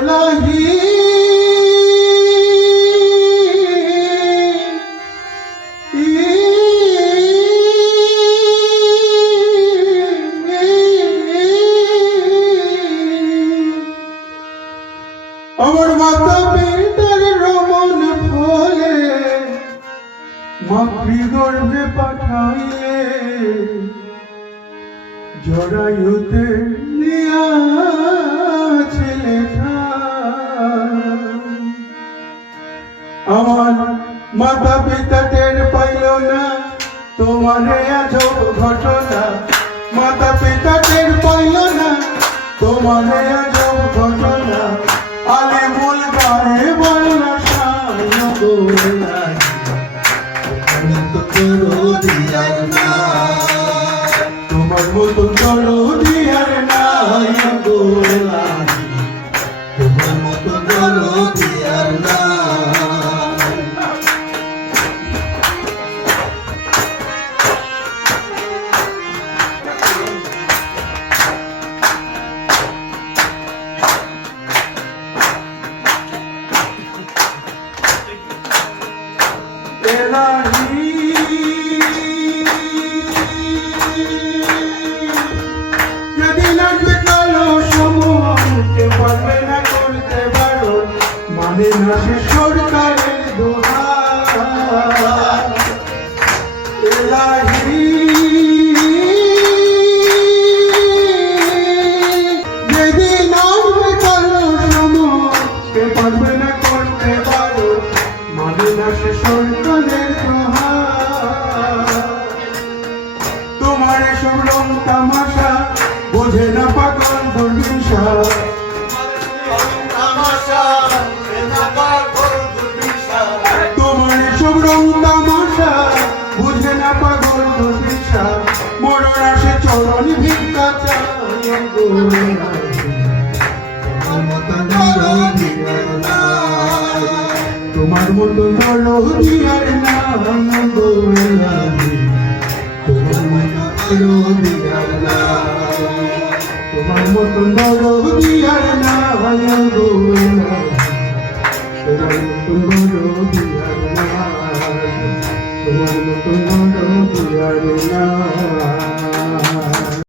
এলাহি আমার মাতা পিতার রমন ফলে মাতৃগর্ভে পাঠাইলে জরায়ুতে নিয়াছিলে মাতা পিতা টের পাইল না, তোমারে আজব ঘটনা। মাতা পিতা টের পাইল না, তোমারে আজব ঘটনা। আলে মূল গায়ে বলনা সায় গোলা আমি তো করো দিয়ার না তোমার তোমার মতো করো দিয়ার পারবে না করতে পারো মানে না সে তামাশা, বোঝে না পাগল দুর্বিশা তোমার এসব রং তামাশা, বুঝে না পাগল দুর্বিশা মরণ আসে চরণ ভিক্ষা। তোমার মতো করো দিয়ার না দিয়ার না তোমার মতো নড়ো দিয়ার না গোলামি তোমার মতো নড়ো দিয়ার না তোমার মতো নড়ো দিয়ার নাম